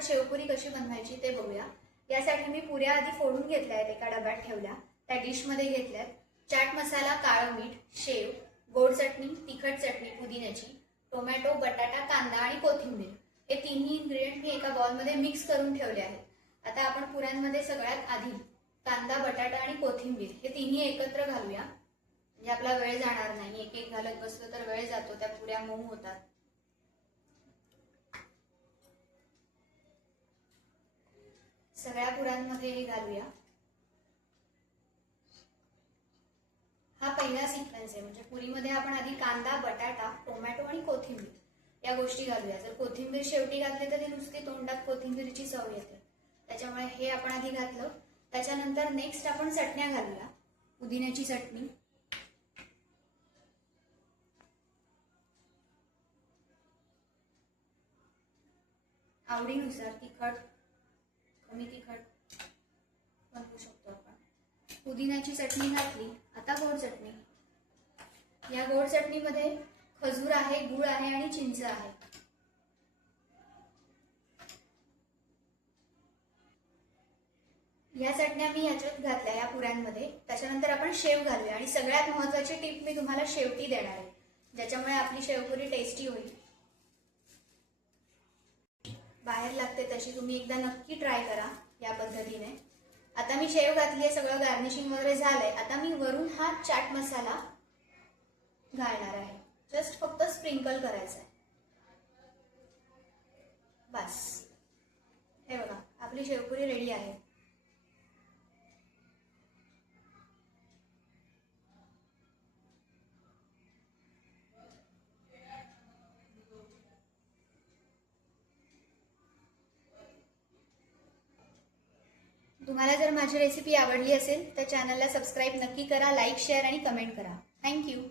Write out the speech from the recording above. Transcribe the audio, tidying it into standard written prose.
झटपट शेवपुरी कशी बनवायची ते बघूया। यासाठी मी पुऱ्या आधी फोडून घेतल्या आहेत, एका डब्यात ठेवल्या, त्या डिशमध्ये घेतल्यात। चाट मसाला, काळं मीठ, शेव, गोड चटणी, तिखट चटणी पुदिन्याची, टोमॅटो, बटाटा, कांदा आणि कोथिंबीर हे तिन्ही इन्ग्रेडियंट मी एका बॉलमध्ये मिक्स करून ठेवले आहेत। आता आपण पुऱ्यांमध्ये सगळ्यात आधी कांदा, बटाटा आणि कोथिंबीर हे तिन्ही एकत्र घालूया, म्हणजे आपला वेळ जाणार नाही। एक एक घालत बसलो तर वेळ जातो, त्या पुऱ्या मऊ होतात। सगळ्या पुऱ्यांमध्ये हे घालूया। हा पहिला सिक्वेन्स आहे, म्हणजे पुरीमध्ये आपण आधी कांदा, बटाटा, टोमॅटो आणि कोथिंबीर या गोष्टी घालूया। जर कोथिंबीर शेवटी घातली तर ती नुसती तोंडात कोथिंबीरची चव येते, त्याच्यामुळे हे आपण आधी घातलं। त्याच्यानंतर नेक्स्ट आपण चटण्या घालूया। पुदिन्याची चटणी, आवडीनुसार तिखट, कमी तिखट बनवू शकतो आपण। पुदिन्याची चटणी घातली। आता गोड चटणी। या गोड चटणीमध्ये खजूर आहे, गुळ आहे आणि चिंच आहे। या चटण्या मी याच्यात घातल्या या पुऱ्यांमध्ये। त्याच्यानंतर आपण शेव घालूया आणि सगळ्यात महत्त्वाची टिप मी तुम्हाला शेवटी देणार आहे, ज्याच्यामुळे आपली शेवपुरी टेस्टी होईल। बाहेर लागते तशी तुम्ही एकदा नक्की ट्राय करा या पद्धतीने। आता मी शेव घातली आहे, सगळं गार्निशिंग वगैरे झालंय। आता मी वरून हा चाट मसाला घालणार आहे, जस्ट फक्त स्प्रिंकल करायचा आहे, बस। हे बघा, आपली शेवपुरी रेडी आहे। तुम्हाला जर माझी रेसिपी आवडली असेल तर चॅनलला सबस्क्राईब नक्की करा, लाईक, शेअर आणि कमेंट करा। थँक्यू।